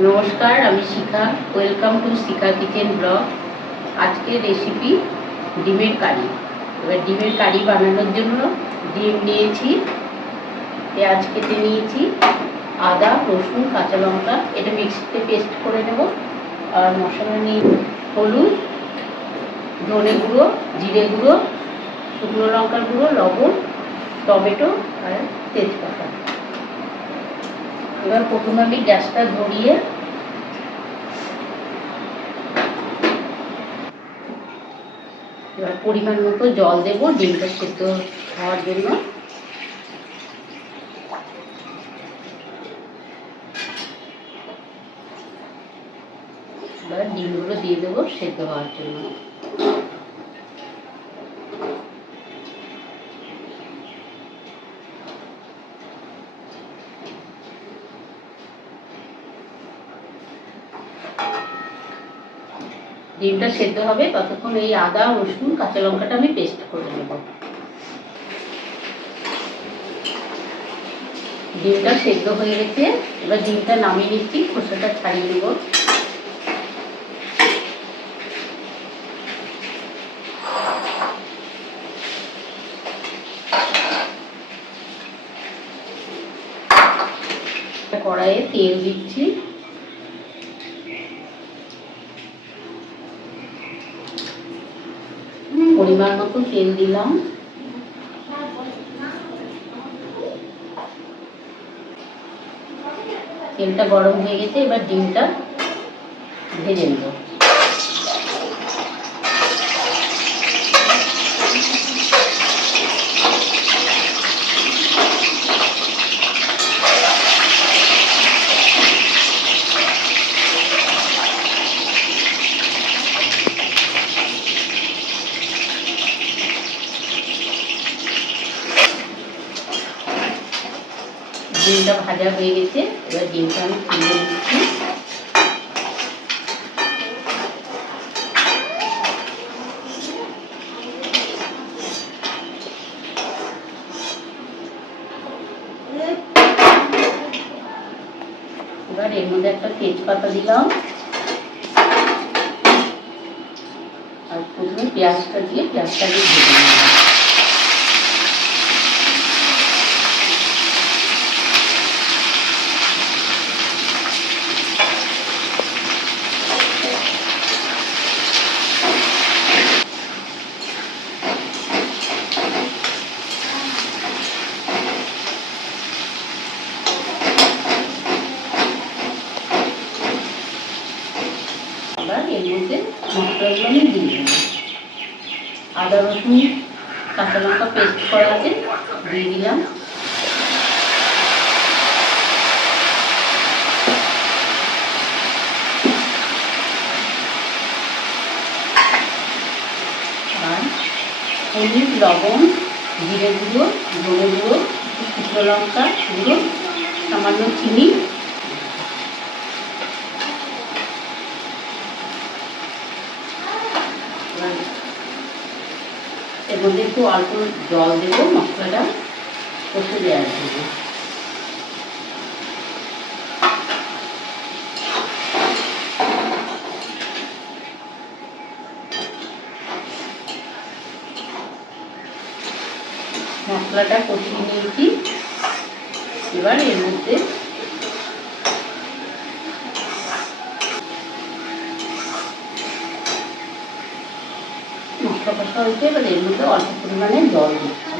নমস্কার, আমি Shikha. Welcome to Shikha kitchen blog. আজকের রেসিপি ডিমের কারি। এবার ডিমের কারি বানানোর জন্য ডিম নিয়েছি, পেঁয়াজ কেটে নিয়েছি, আদা, রসুন, কাঁচা লঙ্কা, এটা মিক্সিতে পেস্ট করে নেব। আর মশলা নিয়ে হলুদ, ধনে গুঁড়ো, জিরে গুঁড়ো, শুকনো লঙ্কার গুঁড়ো, লবণ, টমেটো আর তেজপাতা। এবার প্রথমে আমি গ্যাসটা ধরিয়ে এবার পরিমাণ মতো জল দেবো ডিমটা সেদ্ধ হওয়ার জন্য। এবার ডিমগুলো দিয়ে দেবো সেদ্ধ হওয়ার জন্য। ডিমটা সেদ্ধ হবে ততক্ষণ এই আদা, রসুন, কাঁচা লঙ্কাটা আমি পেস্ট করে নেব। ডিমটা সেদ্ধ হয়ে গেছে, এবার ডিমটা নামিয়ে নিচ্ছি, খোসাটা ছাড়িয়ে নেব। কড়াইয়ে তেল দিচ্ছি, পরিমাণ মতো তেল দিলাম। তেলটা গরম হয়ে গেছে, এবার ডিমটা ভেজে নেব। ডিমটা ভাজা হয়ে গেছে, এবার ডিমটা আমি তুলে দিচ্ছি। এবার এর মধ্যে একটা তেজপাতা দিলাম, আর প্রথমে পেঁয়াজটা দিয়ে ভেজে নিলাম। এবার এর মধ্যে মশলাগুলো আমি দিয়ে দেব। আদা, রসুন, কাঁচা লঙ্কা পেস্ট করা আছে, দিয়ে দিলাম। আর হলুদ, লবণ, জিরে গুঁড়ো, ধনে গুঁড়ো, শুকনো লঙ্কা গুঁড়ো, সামান্য চিনি, এর মধ্যে একটু অল্প জল দেবো মশলাটা কষে দেওয়ার জন্য। মশলাটা কষিয়ে নিয়েছি, এবার এর মধ্যে মশলা কষা হয়েছে, এবার এর মধ্যে অল্প পরিমাণে জল দিচ্ছি।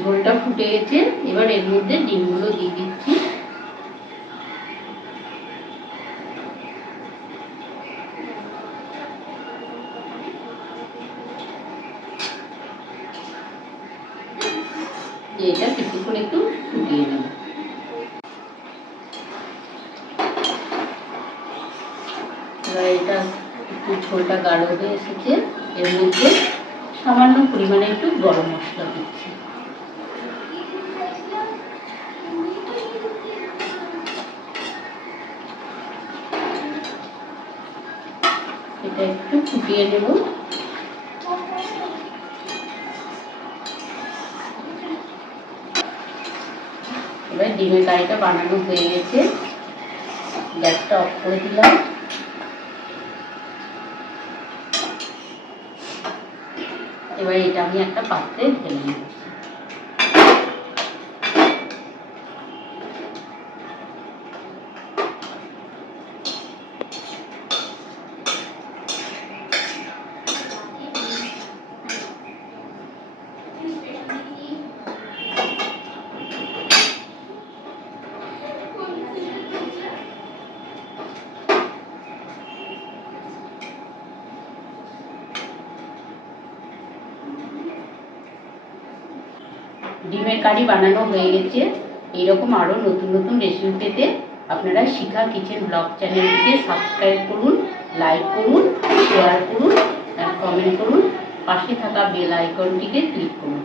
ঝোলটা ফুটে গেছে, এবার এর মধ্যে ডিমগুলো দিয়ে দিচ্ছি। এটা কিছুক্ষণ একটু ফুটিয়ে নেব। এবার এটা একটু ঝোলটা গাঢ় হয়ে এসেছে, এর মধ্যে সামান্য পরিমাণে একটু গরম মশলা দিচ্ছি। এটা একটু ফুটিয়ে নেব। এবার ডিমের কারিটা বানানো হয়ে গেছে, গ্যাসটা অফ করে দিলাম। এবার এটা আমি একটা পাত্রে ঢেলে নিচ্ছি। ডিমের কারি বানানো হয়ে গেছে। এইরকম আরও নতুন নতুন রেসিপি পেতে আপনারা শিখা কিচেন ব্লগ চ্যানেলটিকে সাবস্ক্রাইব করুন, লাইক করুন, শেয়ার করুন আর কমেন্ট করুন। পাশে থাকা বেল আইকনটিকে ক্লিক করুন।